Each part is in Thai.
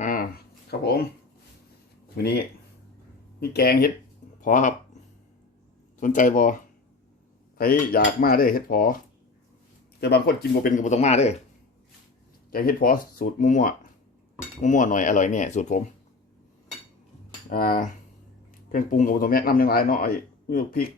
อ่า ครับผม วันนี้นี่แกงเฮ็ดพอครับ สนใจบอใครอยากมาเด้เฮ็ดพอแต่บางคนกินบ่เป็นก็บ่ต้องมาเด้อแกงเฮ็ดพอสูตรมั่วๆมั่วๆหน่อยอร่อยเนี่ยสูตรผม อ่า เครื่องปรุงก็บ่ต้องแนะนำย่างไรเนาะไอ้นี่พริก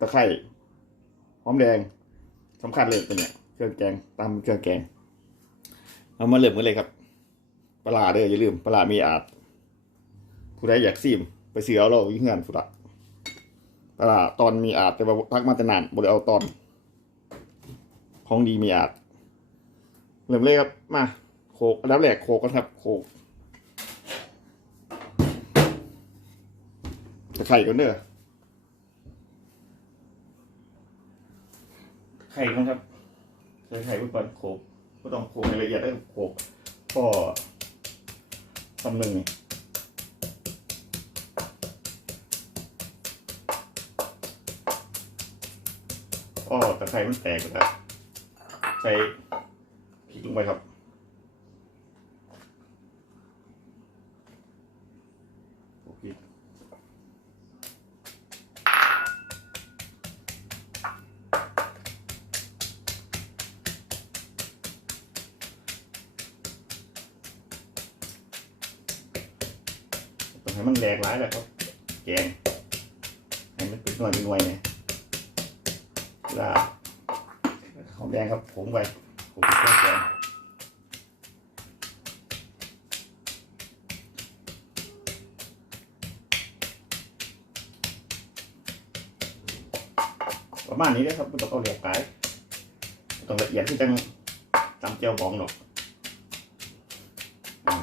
ตะไคร้หอมแดงสำคัญเลยตัวเนี้ยเครื่องแกงตามเครื่องแกง เอามาเริ่มกันเลยครับ ปลาร้าเด้ออย่าลืมปลาร้ามีอาดผู้ใดอยากซิมไปซื้อเราอยู่เฮือนสุดละปลาร้าตอนมีอาดแต่ว่าพักมาแต่นานบ่ได้เอาตอน ของดีมีอาดเริ่มเลยครับมาโขกอันดับแรกโขกกันครับโขกตะไคร่ก่อนเด้อไข่ก่อนครับใส่ไข่ไว้ก่อนโขกก็ต้องโขกในละเอียดได้โขกก็ทำหนึ่งก็ตะไคร้มันแตกแล้วใส่พริกลงไปครับ ให้มันแหลกหลายแหละครับแกงให้มันเป็นหน่วยเป็นหน่วยเนี่ยลาหอมแดงครับผงไปผงเครื่องแกงประมาณนี้นะครับไม่ต้องเอาเหลวไก่ไม่ต้องละเอียดที่จังจำเจียวบองหรอกอ่า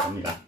ทำนี่ละ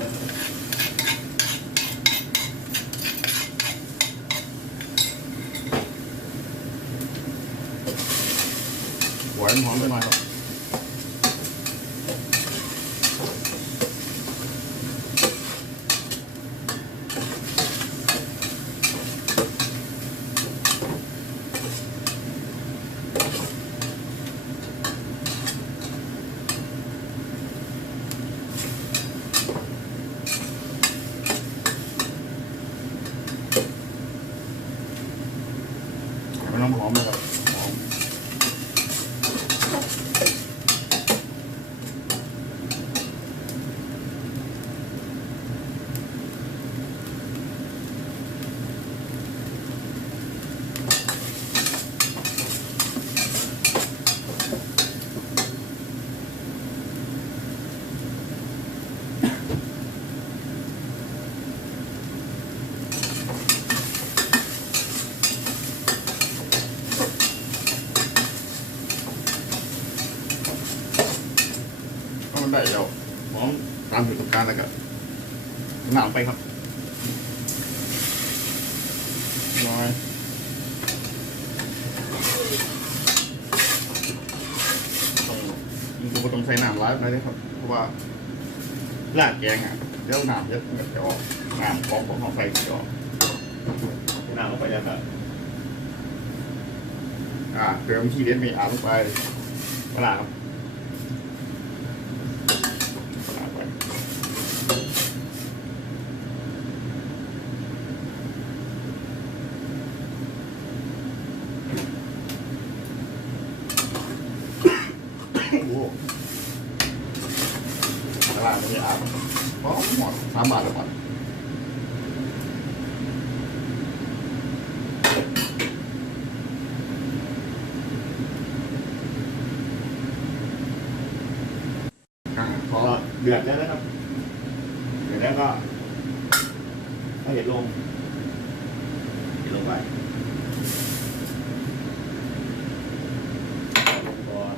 หน่อยนะครับในร้านนะครับเอาเครื่องแกงลวกกับเครื่องแกงมาแกงเนื้อผงไว้นะมาเลยหวานหอมไปหน่อยครับ มันน้ำหอมเลยครับหอมก็มั นได้แล้วหอมตามถึงต้องการแล้วก็น้ำไปครับน้อยต้องยิงตัวต้องใส่น้ำร้ายไปเลยครับ เพราะว่าลาดแกงอะเดี๋ยวน้ำเยอะมันจะออกน้ำของของของไฟจะออกน้ำลงไปแล้วก็อ่าเติมที่เด็ดมีอาบลงไปปลาครับ ปลาไปโอ้โห ตลาดมันจะอาบอ๋อหมดสามบาทแล้วก่อนพอเดือดแล้วนะครับ เดือดแล้วก็ให้เห็ดลงเห็ดลงไปลงก่อน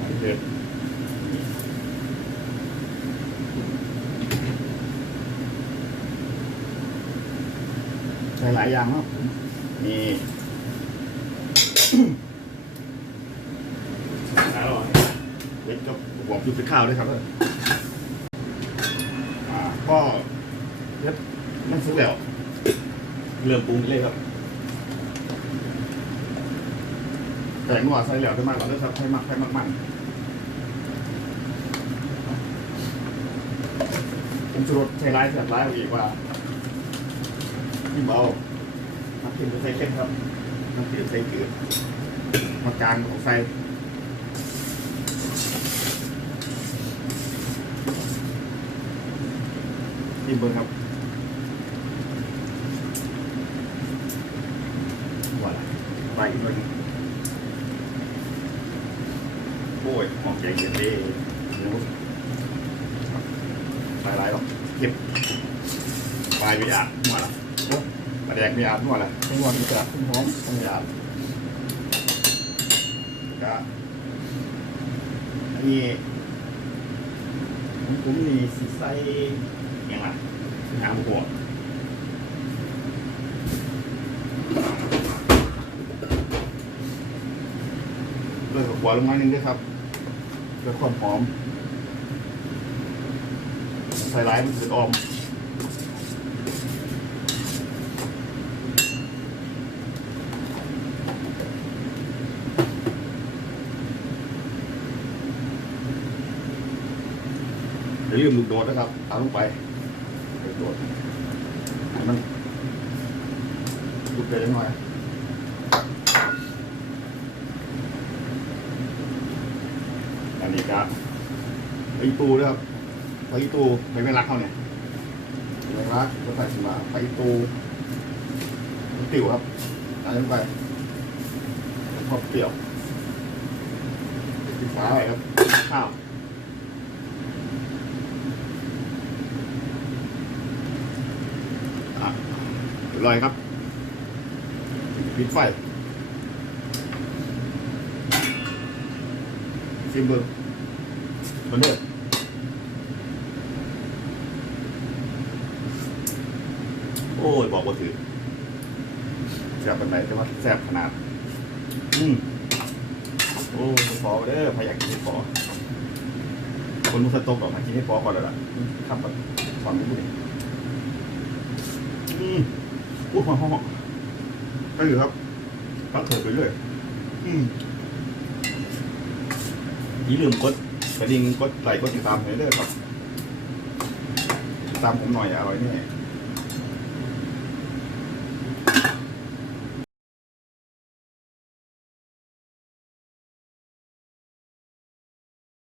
ให้เดือด หลายอย่างครับมีหลายหรอเล็กก็หวงจุดเป็นข้าวด้วยครับเอออ่าก็เล็บมันสุกแล้ว เริ่มปรุงเลยครับแต่งหัวใส่เหลวได้มากกว่าด้วยครับให้มากให้มากมันผมชูรสใช้ร้ายแสบร้ายกว่าอีกว่าพี่เบา น้ำจิ้มใส่เข้มครับน้ำจิ้มใส่เกลือมากลางของใส่จิ้มเบิ้งครับว่าอะไรไปอีกหน่อยหนึ่งโอ้ยหอมแกงเย็นดีเดี๋ยวไปไรหรอกเก็บไปลายไปอาบหัวละ ปลาแดงไปอาบหัวละให้หัวมันจะขึ้นหอมต้องไปอาบก็อันนี้ผมผมมีสีใสยังไงหางหัวเลยกับหัวลงมาหนึ่งด้วยครับเพื่อความหอมใส่ร้ายมันจะออม อย่าลืมลูกโดดนะครับเอาลงไปลูกโดดมันลูกเดือดหน่อยอันนี้ครับไปตูด้วยครับไปตูไปไม่รักเขาเนี่ยไม่รักก็ใส่ขึ้นมาไปตูติ๋วครับใส่ลงไปชอบเปรี้ยวปิดฝาไว้ครับข้าวอะเร้อยครับปิดไฟซิมเบอร์มันเดือโอ้ย บอกว่าถือแซ่บเป็นไหนแต่ว่าแซ่บขนาด อืมโอ้ยพอเด้อพยายามกินให้พอคนมุสตกออกมากินให้พอก่อนเลยล่ะครับแบบฟังไม่พูดเองอืม หอมหอมหอมไปอยู่ครับพักเถิดไปเรื่อยอืมอย่าลืมกดกระดิ่งกดไลค์กดติดตามให้ด้วยครับติดตามผมหน่อยอร่อยแน่